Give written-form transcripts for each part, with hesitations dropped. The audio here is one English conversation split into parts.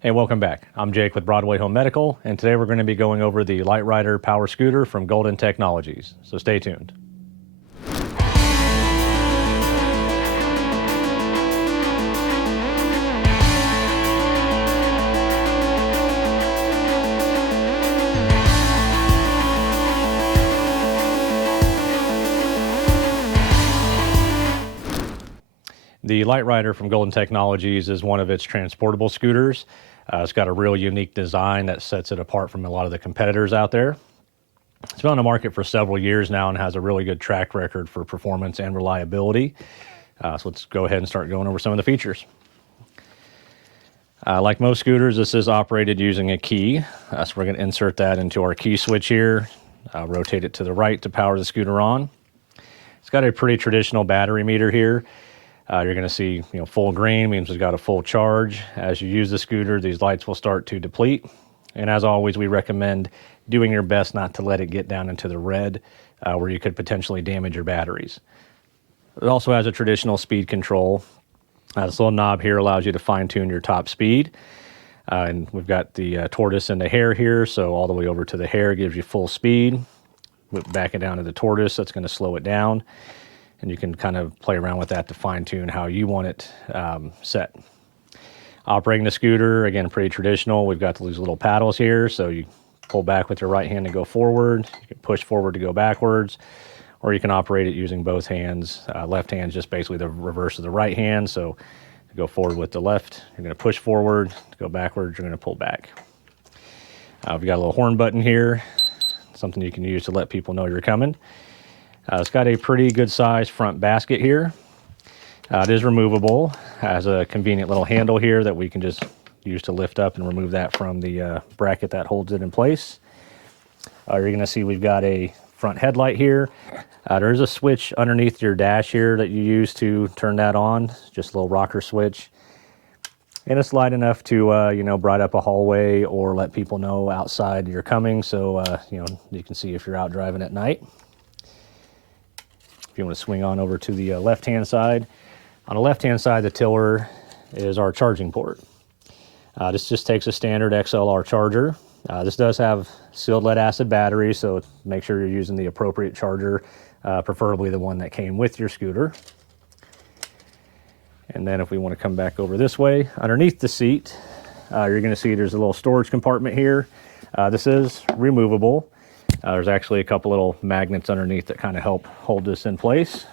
Hey, welcome back. I'm Jake with Broadway Home Medical, and today we're going to be going over the LiteRider Power Scooter from Golden Technologies, so stay tuned. The LiteRider from Golden Technologies is one of its transportable scooters. It's got a real unique design that sets it apart from a lot of the competitors out there. It's been on the market for several years now and has a really good track record for performance and reliability. So let's go ahead and start going over some of the features. Like most scooters, this is operated using a key. So we're going to insert that into our key switch here, rotate it to the right to power the scooter on. It's got a pretty traditional battery meter here. You're going to see, full green means it's got a full charge. As you use the scooter, these lights will start to deplete. And as always, we recommend doing your best not to let it get down into the red, where you could potentially damage your batteries. It also has a traditional speed control. This little knob here allows you to fine-tune your top speed. And we've got the tortoise and the hare here, so all the way over to the hare gives you full speed. Back it down to the tortoise, that's going to slow it down. And you can kind of play around with that to fine-tune how you want it set. Operating the scooter, again, pretty traditional. We've got these little paddles here, so you pull back with your right hand to go forward. You can push forward to go backwards, or you can operate it using both hands. Left hand is just basically the reverse of the right hand, so to go forward with the left, you're going to push forward. To go backwards, you're going to pull back. We've got a little horn button here, something you can use to let people know you're coming. It's got a pretty good size front basket here. It is removable. Has a convenient little handle here that we can just use to lift up and remove that from the bracket that holds it in place. You're going to see we've got a front headlight here. There's a switch underneath your dash here that you use to turn that on. Just a little rocker switch. And it's light enough to, bright up a hallway or let people know outside you're coming, so, you can see if you're out driving at night. If you want to swing on over to the left-hand side. On the left-hand side of the tiller is our charging port. This just takes a standard XLR charger. This does have sealed lead-acid batteries, so make sure you're using the appropriate charger, preferably the one that came with your scooter. And then if we want to come back over this way, underneath the seat, you're going to see there's a little storage compartment here. This is removable. There's actually a couple little magnets underneath that kind of help hold this in place.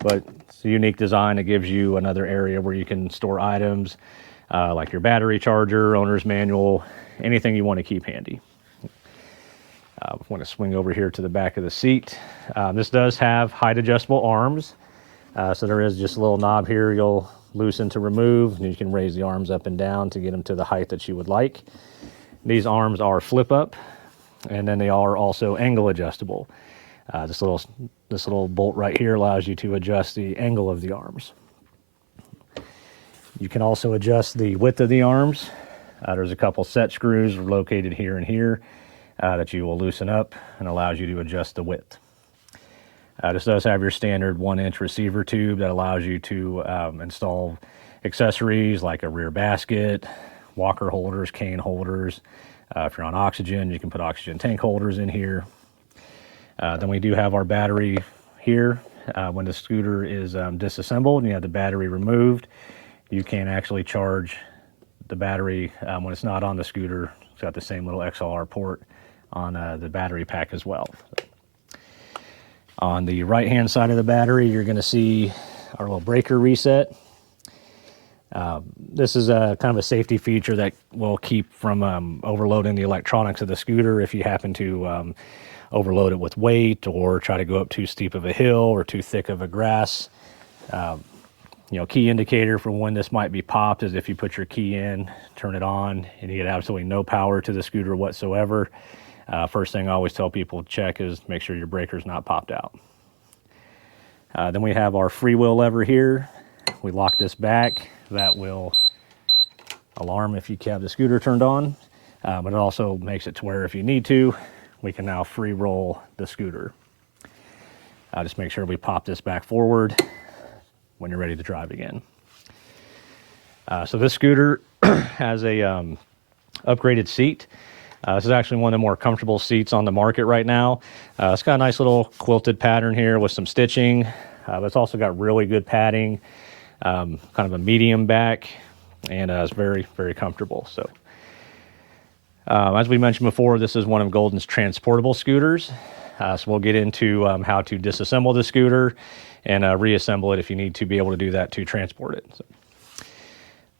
But it's a unique design that gives you another area where you can store items like your battery charger, owner's manual, anything you want to keep handy. I want to swing over here to the back of the seat. This does have height adjustable arms. So there is just a little knob here you'll loosen to remove, and you can raise the arms up and down to get them to the height that you would like. These arms are flip up, and then they are also angle adjustable. This little bolt right here allows you to adjust the angle of the arms. You can also adjust the width of the arms. There's a couple set screws located here and here that you will loosen up and allows you to adjust the width. This does have your standard 1-inch receiver tube that allows you to install accessories like a rear basket, walker holders, cane holders. If you're on oxygen, you can put oxygen tank holders in here. Then we do have our battery here. When the scooter is disassembled and you have the battery removed, you can actually charge the battery when it's not on the scooter. It's got the same little XLR port on the battery pack as well. On the right-hand side of the battery, you're going to see our little breaker reset. This is a kind of a safety feature that will keep from overloading the electronics of the scooter if you happen to overload it with weight or try to go up too steep of a hill or too thick of a grass. Key indicator for when this might be popped is if you put your key in, turn it on, and you get absolutely no power to the scooter whatsoever. First thing I always tell people to check is make sure your breaker's not popped out. Then we have our freewheel lever here. We lock this back. That will alarm if you have the scooter turned on, but it also makes it to where if you need to, we can now free roll the scooter. Just make sure we pop this back forward when you're ready to drive again. So this scooter has a upgraded seat. This is actually one of the more comfortable seats on the market right now. It's got a nice little quilted pattern here with some stitching, but it's also got really good padding, kind of a medium back, and it's very, very comfortable. So as we mentioned before, this is one of Golden's transportable scooters. So we'll get into how to disassemble the scooter and reassemble it if you need to be able to do that to transport it. So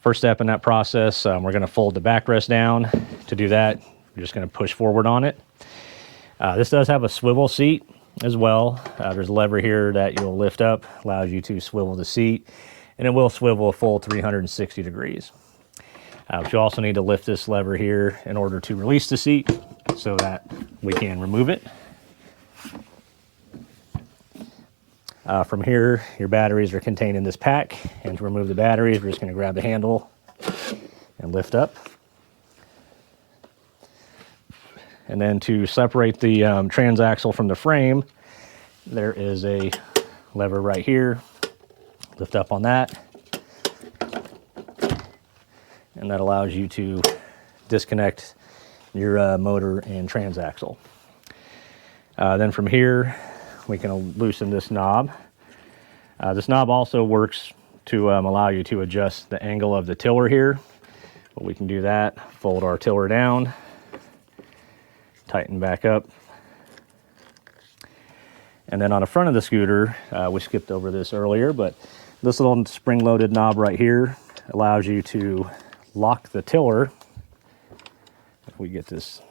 first step in that process, we're going to fold the backrest down. To do that, you're just going to push forward on it. This does have a swivel seat as well. There's a lever here that you'll lift up, allows you to swivel the seat, and it will swivel a full 360 degrees. But you also need to lift this lever here in order to release the seat so that we can remove it. From here, your batteries are contained in this pack, and to remove the batteries, we're just going to grab the handle and lift up. And then to separate the transaxle from the frame, there is a lever right here. Lift up on that. And that allows you to disconnect your motor and transaxle. Then from here, we can loosen this knob. This knob also works to allow you to adjust the angle of the tiller here. But we can do that, fold our tiller down, tighten back up. And then on the front of the scooter, we skipped over this earlier, but this little spring-loaded knob right here allows you to lock the tiller. If we get this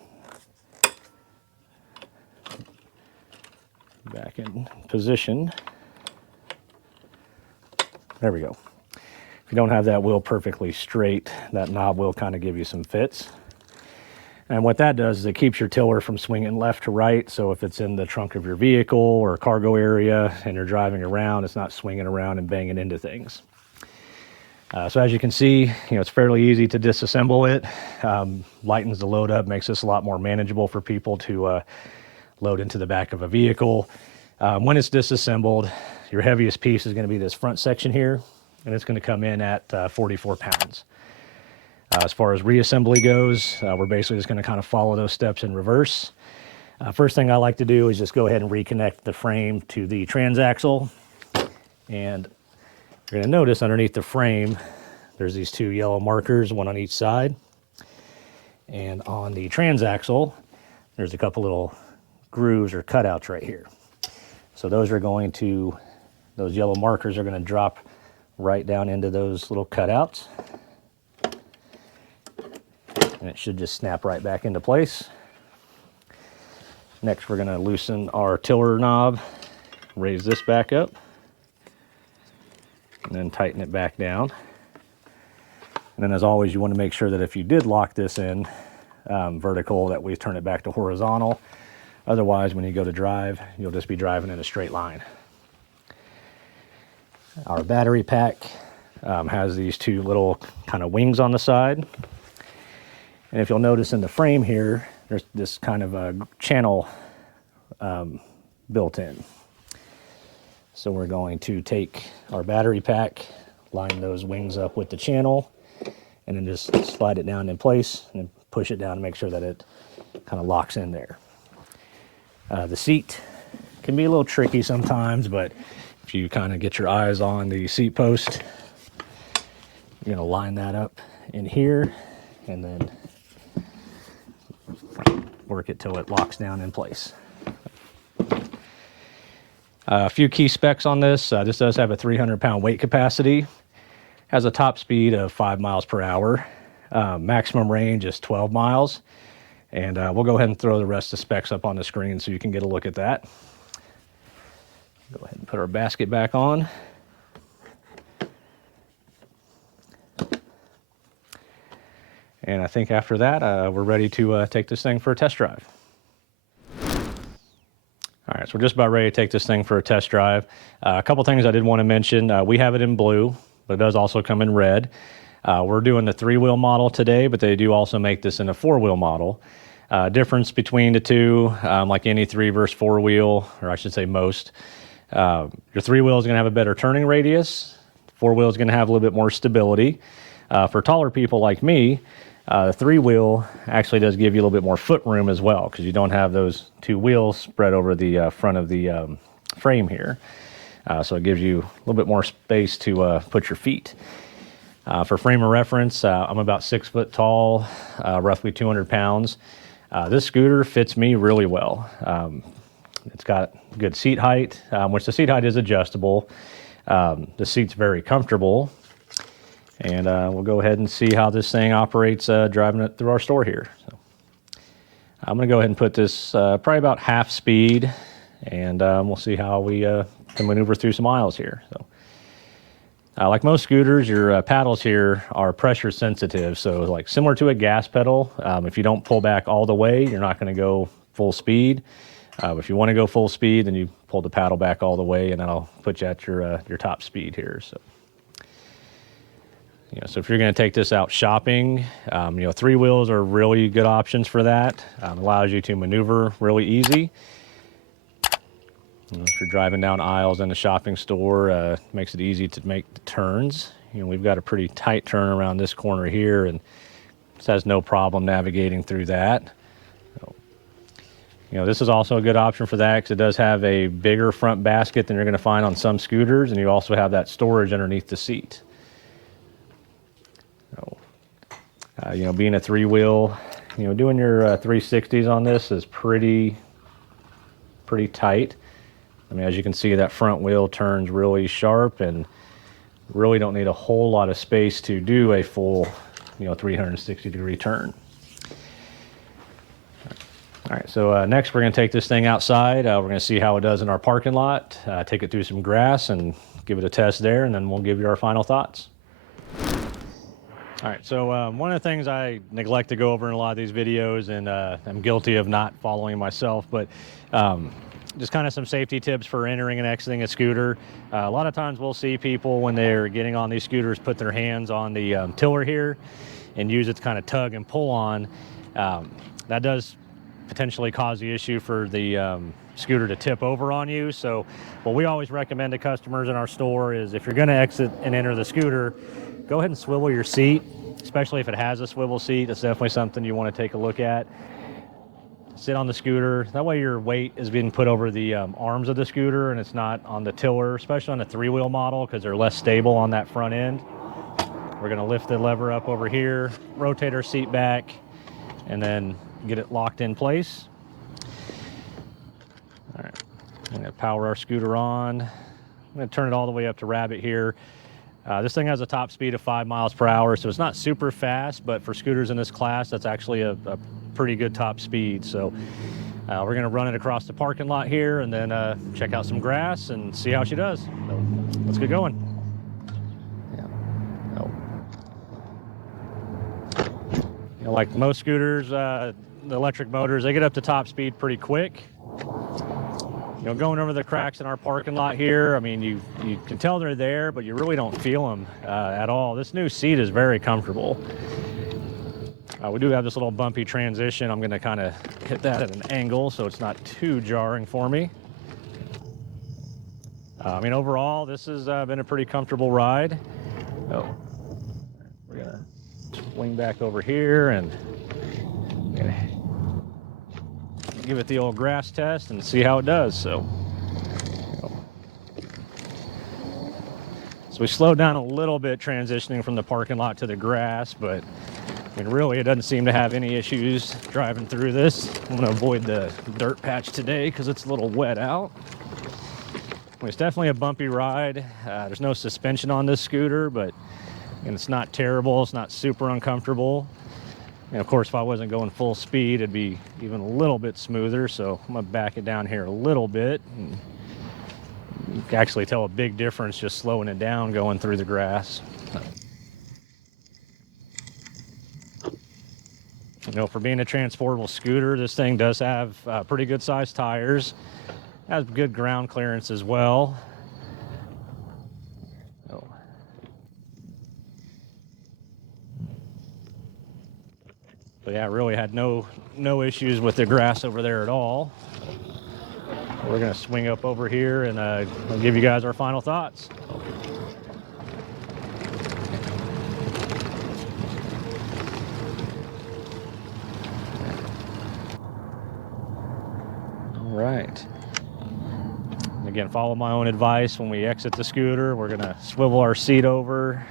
back in position. There we go. If you don't have that wheel perfectly straight, that knob will kind of give you some fits. And what that does is it keeps your tiller from swinging left to right. So if it's in the trunk of your vehicle or cargo area and you're driving around, it's not swinging around and banging into things. So as you can see, it's fairly easy to disassemble it. Lightens the load up, makes this a lot more manageable for people to load into the back of a vehicle. When it's disassembled, your heaviest piece is going to be this front section here, and it's going to come in at 44 pounds. As far as reassembly goes, we're basically just going to kind of follow those steps in reverse. First thing I like to do is just go ahead and reconnect the frame to the transaxle. And you're going to notice underneath the frame, there's these two yellow markers, one on each side. And on the transaxle, there's a couple little grooves or cutouts right here. So those yellow markers are going to drop right down into those little cutouts. And it should just snap right back into place. Next, we're going to loosen our tiller knob, raise this back up, and then tighten it back down. And then as always, you want to make sure that if you did lock this in vertical, that we turn it back to horizontal. Otherwise, when you go to drive, you'll just be driving in a straight line. Our battery pack has these two little kind of wings on the side. And if you'll notice in the frame here, there's this kind of a channel built in. So we're going to take our battery pack, line those wings up with the channel, and then just slide it down in place and then push it down to make sure that it kind of locks in there. The seat can be a little tricky sometimes, but if you kind of get your eyes on the seat post, you're going to line that up in here and then work it till it locks down in place. A few key specs on this. This does have a 300-pound weight capacity, has a top speed of 5 miles per hour. Maximum range is 12 miles. And we'll go ahead and throw the rest of the specs up on the screen so you can get a look at that. Go ahead and put our basket back on. And I think after that, we're ready to take this thing for a test drive. All right, so we're just about ready to take this thing for a test drive. A couple things I did want to mention. We have it in blue, but it does also come in red. We're doing the 3-wheel model today, but they do also make this in a 4-wheel model. Difference between the two, like any 3 versus 4-wheel, or I should say most, your 3-wheel is going to have a better turning radius. 4-wheel is going to have a little bit more stability. For taller people like me, the 3-wheel actually does give you a little bit more foot room as well, because you don't have those 2 wheels spread over the front of the frame here. So it gives you a little bit more space to put your feet. For frame of reference, I'm about 6 foot tall, roughly 200 pounds. This scooter fits me really well. It's got good seat height, which the seat height is adjustable. The seat's very comfortable. And we'll go ahead and see how this thing operates driving it through our store here. So I'm going to go ahead and put this probably about half speed, and we'll see how we can maneuver through some aisles here. So, like most scooters, your paddles here are pressure sensitive. So like similar to a gas pedal, if you don't pull back all the way, you're not going to go full speed. If you want to go full speed, then you pull the paddle back all the way, and that'll put you at your top speed here. So. So if you're going to take this out shopping, 3 wheels are really good options for that. Allows you to maneuver really easy. If you're driving down aisles in a shopping store, makes it easy to make the turns. We've got a pretty tight turn around this corner here, and this has no problem navigating through that. So, this is also a good option for that, because it does have a bigger front basket than you're going to find on some scooters, and you also have that storage underneath the seat. Being a 3-wheel, doing your 360s on this is pretty tight. I mean, as you can see, that front wheel turns really sharp, and really don't need a whole lot of space to do a full, 360-degree turn. All right, so next we're going to take this thing outside. We're going to see how it does in our parking lot, take it through some grass and give it a test there, and then we'll give you our final thoughts. All right, so one of the things I neglect to go over in a lot of these videos, and I'm guilty of not following myself, but just kind of some safety tips for entering and exiting a scooter. A lot of times we'll see people when they're getting on these scooters put their hands on the tiller here and use it to kind of tug and pull on. That does potentially cause the issue for the scooter to tip over on you. So what we always recommend to customers in our store is, if you're going to exit and enter the scooter, go ahead and swivel your seat, especially if it has a swivel seat. That's definitely something you want to take a look at. Sit on the scooter. That way your weight is being put over the arms of the scooter, and it's not on the tiller, especially on a 3-wheel model, because they're less stable on that front end. We're going to lift the lever up over here, rotate our seat back, and then get it locked in place. All right, I'm going to power our scooter on. I'm going to turn it all the way up to rabbit here. This thing has a top speed of 5 miles per hour, so it's not super fast, but for scooters in this class, that's actually a pretty good top speed. So we're going to run it across the parking lot here, and then check out some grass and see how she does. So let's get going. Yeah. Like most scooters, the electric motors, they get up to top speed pretty quick. Going over the cracks in our parking lot here, I mean, you can tell they're there, but you really don't feel them at all. This new seat is very comfortable. We do have this little bumpy transition. I'm going to kind of hit that at an angle so it's not too jarring for me. I mean, overall, this has been a pretty comfortable ride. Oh, we're going to swing back over here and give it the old grass test and see how it does. So we slowed down a little bit transitioning from the parking lot to the grass, but I mean, really, it doesn't seem to have any issues driving through this. I'm going to avoid the dirt patch today because it's a little wet out. It's definitely a bumpy ride. There's no suspension on this scooter, but it's not terrible. It's not super uncomfortable. And of course, if I wasn't going full speed, it'd be even a little bit smoother. So I'm going to back it down here a little bit. And you can actually tell a big difference just slowing it down going through the grass. For being a transportable scooter, this thing does have pretty good sized tires. Has good ground clearance as well. So yeah, really had no issues with the grass over there at all. We're gonna swing up over here and I'll give you guys our final thoughts. right. Again, follow my own advice. When we exit the scooter, we're gonna swivel our seat over,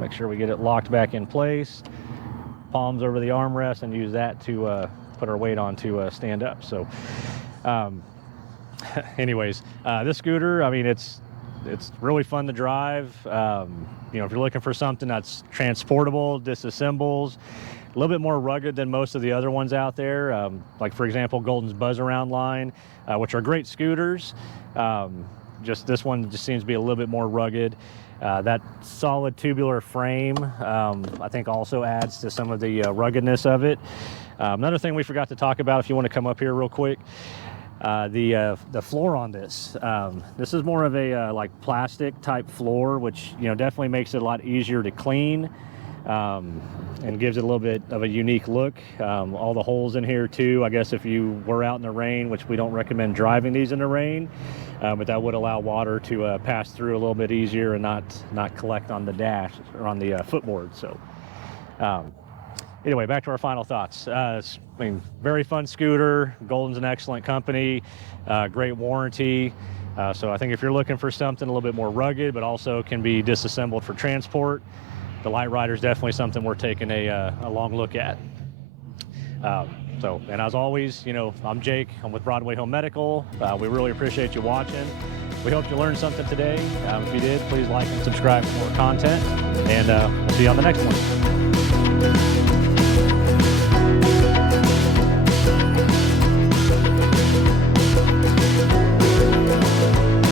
make sure we get it locked back in place, palms over the armrest, and use that to put our weight on to stand up. So anyways, this scooter, I mean, it's really fun to drive. You know, if you're looking for something that's transportable, disassembles, a little bit more rugged than most of the other ones out there, like for example Golden's Buzz Around line, which are great scooters. Just this one just seems to be a little bit more rugged. That solid tubular frame, I think, also adds to some of the ruggedness of it. Another thing we forgot to talk about, if you want to come up here real quick, the floor on this. This is more of a like plastic type floor, which, you know, definitely makes it a lot easier to clean, and gives it a little bit of a unique look. All the holes in here too, I guess if you were out in the rain, which we don't recommend driving these in the rain, but that would allow water to pass through a little bit easier and not collect on the dash or on the footboard. So anyway, back to our final thoughts. I mean, very fun scooter. Golden's an excellent company, great warranty. So I think if you're looking for something a little bit more rugged, but also can be disassembled for transport, the LiteRider is definitely something we're taking a long look at. And as always, you know, I'm Jake. I'm with Broadway Home Medical. We really appreciate you watching. We hope you learned something today. If you did, please like and subscribe for more content, and we'll see you on the next one.